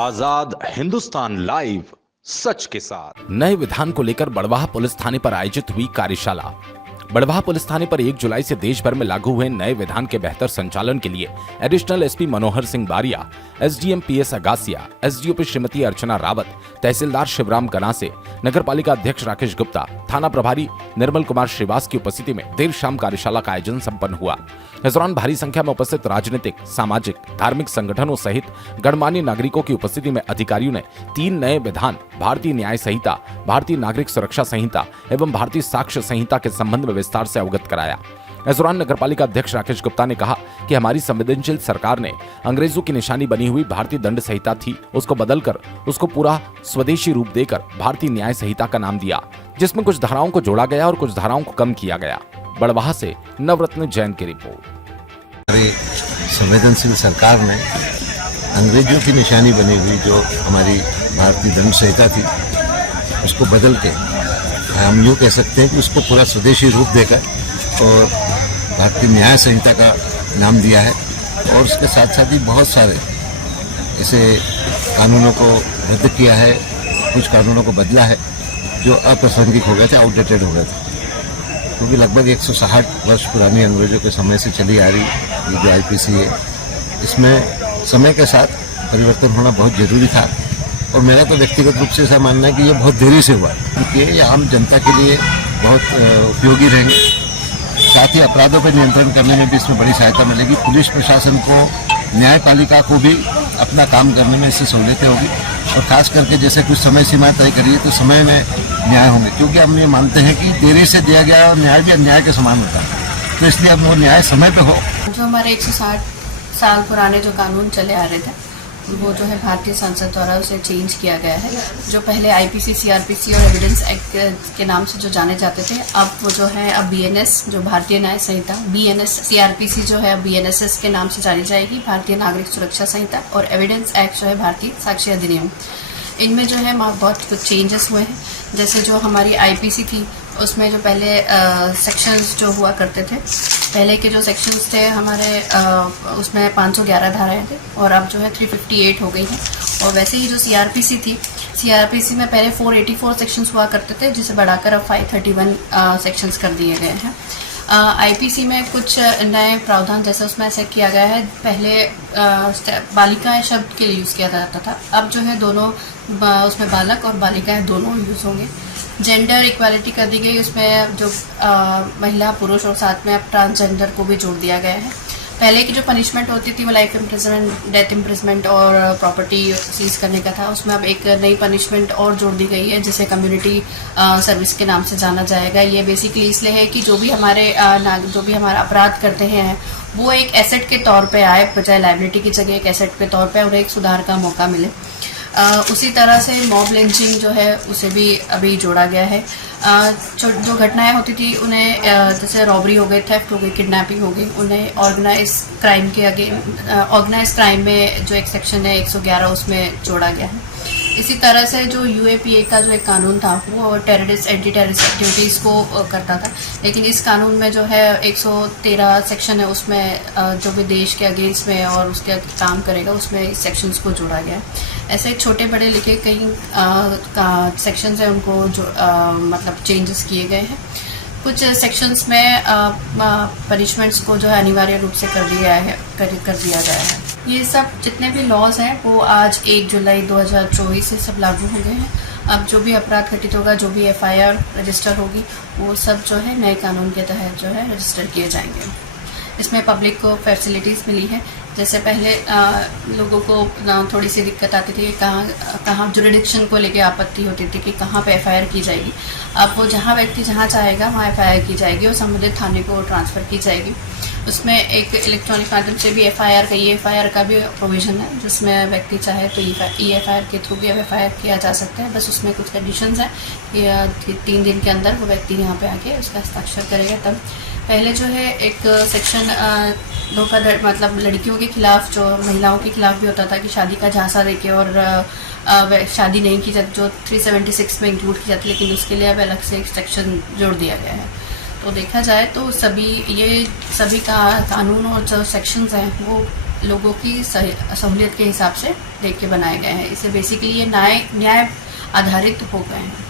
आजाद Hindustan live, सच के साथ। नए विधान को लेकर बड़वाह पुलिस थाने पर आयोजित हुई कार्यशाला। बड़वाह पुलिस थाने पर 1 जुलाई से देश भर में लागू हुए नए विधान के बेहतर संचालन के लिए एडिशनल एसपी मनोहर सिंह बारिया, एसडीएम पीएस अगासिया, एसडीओपी श्रीमती अर्चना रावत, तहसीलदार शिवराम गनासे, नगरपालिका अध्यक्ष राकेश गुप्ता, थाना प्रभारी निर्मल कुमार श्रीवास की उपस्थिति में देर शाम कार्यशाला का आयोजन संपन्न हुआ। इस दौरान भारी संख्या में उपस्थित राजनीतिक, सामाजिक, धार्मिक संगठनों सहित गणमान्य नागरिकों की उपस्थिति में अधिकारियों ने 3 नए विधान, भारतीय न्याय संहिता, भारतीय नागरिक सुरक्षा संहिता एवं भारतीय साक्ष्य संहिता के संबंध में विस्तार से अवगत कराया। इस दौरान नगरपालिका अध्यक्ष राकेश गुप्ता ने कहा कि हमारी संवेदनशील सरकार ने अंग्रेजों की निशानी बनी हुई भारतीय दंड संहिता थी, उसको बदलकर उसको पूरा स्वदेशी रूप देकर भारतीय न्याय संहिता का नाम दिया, जिसमें कुछ धाराओं को जोड़ा गया और कुछ धाराओं को कम किया गया। बड़वाह से नवरत्न जैन की रिपोर्ट। हमारी संवेदनशील सरकार ने अंग्रेजों की निशानी बनी हुई जो हमारी भारतीय दंड संहिता थी, उसको बदल के हम यूँ कह सकते हैं कि उसको पूरा स्वदेशी रूप देकर और भारतीय न्याय संहिता का नाम दिया है। और उसके साथ साथ ही बहुत सारे ऐसे कानूनों को रद्द किया है, कुछ कानूनों को बदला है जो अप्रासंगिक हो गए थे, आउटडेटेड हो गए थे, क्योंकि लगभग 160 वर्ष पुरानी अंग्रेजों के समय से चली आ रही ये जो आईपीसी है, इसमें समय के साथ परिवर्तन होना बहुत जरूरी था। और मेरा तो व्यक्तिगत रूप से ऐसा मानना है कि ये बहुत देरी से हुआ, क्योंकि ये आम जनता के लिए बहुत उपयोगी रहेंगे। साथ ही अपराधों पर नियंत्रण करने में भी इसमें बड़ी सहायता मिलेगी। पुलिस प्रशासन को, न्यायपालिका को भी अपना काम करने में इससे सहूलियतें होगी। और खास करके जैसे कुछ समय सीमा तय करिए तो समय में न्याय होंगे, क्योंकि हम ये मानते हैं कि देरी से दिया गया न्याय भी अन्याय के समान होता है, तो इसलिए अब वो न्याय समय पे हो। जो हमारे 160 साल पुराने जो कानून चले आ रहे थे, वो जो है भारतीय संसद द्वारा उसे चेंज किया गया है। जो पहले आईपीसी, सीआरपीसी और एविडेंस एक्ट के नाम से जो जाने जाते थे, अब वो जो है अब बीएनएस, जो भारतीय न्याय संहिता, बीएनएस, सीआरपीसी जो है बीएनएसएस के नाम से जानी जाएगी, भारतीय नागरिक सुरक्षा संहिता, और एविडेंस एक्ट जो है भारतीय साक्ष्य अधिनियम। इनमें जो है बहुत कुछ चेंजेस हुए हैं। जैसे जो हमारी आईपीसी थी, उसमें जो पहले सेक्शंस जो हुआ करते थे, पहले के जो सेक्शंस थे हमारे उसमें 511 धाराएं थे और अब जो है 358 हो गई है। और वैसे ही जो सीआरपीसी थी, सीआरपीसी में पहले 484 सेक्शंस हुआ करते थे, जिसे बढ़ाकर अब 531 सेक्शंस कर दिए गए हैं। आईपीसी में कुछ नए प्रावधान, जैसे उसमें ऐसा किया गया है, पहले बालिकाएं शब्द के लिए यूज़ किया जाता था, अब जो है दोनों उसमें बालक और बालिकाएं दोनों यूज़ होंगे। जेंडर इक्वालिटी कर दी गई, उसमें जो महिला, पुरुष और साथ में अब ट्रांसजेंडर को भी जोड़ दिया गया है। पहले की जो पनिशमेंट होती थी वो लाइफ इम्प्रिजनमेंट, डेथ इम्प्रिजनमेंट और प्रॉपर्टी सीज करने का था, उसमें अब एक नई पनिशमेंट और जोड़ दी गई है, जिसे कम्युनिटी सर्विस के नाम से जाना जाएगा। ये बेसिकली इसलिए है कि जो भी हमारा अपराध करते हैं वो एक एसेट के तौर पे आए, बजाय लायबिलिटी की जगह एक एसेट के तौर पे उन्हें एक सुधार का मौका मिले। उसी तरह से मॉब लिंचिंग जो है उसे भी अभी जोड़ा गया है। जो घटनाएं होती थी उन्हें, जैसे रॉबरी हो गई, थेफ्ट हो गई, किडनैपिंग हो गई, उन्हें ऑर्गेनाइज क्राइम में जो एक सेक्शन है 111, उसमें जोड़ा गया है। इसी तरह से जो यूएपीए का जो एक कानून था वो टेररिस्ट, एंटी टेररिस्ट एक्टिविटीज़ को करता था, लेकिन इस कानून में जो है 113 सेक्शन है, उसमें जो भी देश के अगेंस्ट में और उसके काम करेगा उसमें इस सेक्शंस को जोड़ा गया है। ऐसे छोटे बड़े लिखे कई सेक्शंस हैं, उनको मतलब चेंजेस किए गए हैं। कुछ सेक्शंस में पनिशमेंट्स को जो है अनिवार्य रूप से कर दिया गया है। ये सब जितने भी लॉज हैं वो आज 1 जुलाई 2024 से सब लागू हो गए हैं। अब जो भी अपराध घटित होगा, जो भी एफआईआर रजिस्टर होगी, वो सब जो है नए कानून के तहत जो है रजिस्टर किए जाएंगे। इसमें पब्लिक को फैसिलिटीज़ मिली है। जैसे पहले लोगों को थोड़ी सी दिक्कत आती थी, कहाँ जुरिडिक्शन को लेके आपत्ति होती थी कि कहाँ पे एफआईआर की जाएगी। अब वो व्यक्ति जहाँ चाहेगा वहाँ एफआईआर की जाएगी और संबंधित थाने को ट्रांसफ़र की जाएगी। उसमें एक इलेक्ट्रॉनिक माध्यम से भी एफआईआर का भी प्रोविज़न है, जिसमें व्यक्ति चाहे तो ई-एफआईआर के थ्रू भी एफआईआर किया जा सकता है। बस उसमें कुछ कंडीशंस हैं कि 3 दिन के अंदर वो व्यक्ति यहाँ पे आके उसका हस्ताक्षर करेगा। तब पहले जो है एक सेक्शन धोखाधड़ी, मतलब लड़कियों के खिलाफ, जो महिलाओं के खिलाफ भी होता था कि शादी का झांसा देके और शादी नहीं की जाती, जो 376 में इंक्लूड की जाती, लेकिन उसके लिए अब अलग से एक सेक्शन जोड़ दिया गया है। तो देखा जाए तो सभी का कानून और जो सेक्शंस हैं वो लोगों की सहूलियत के हिसाब से देख के बनाए गए हैं। इससे बेसिकली ये न्याय आधारित हो गए हैं।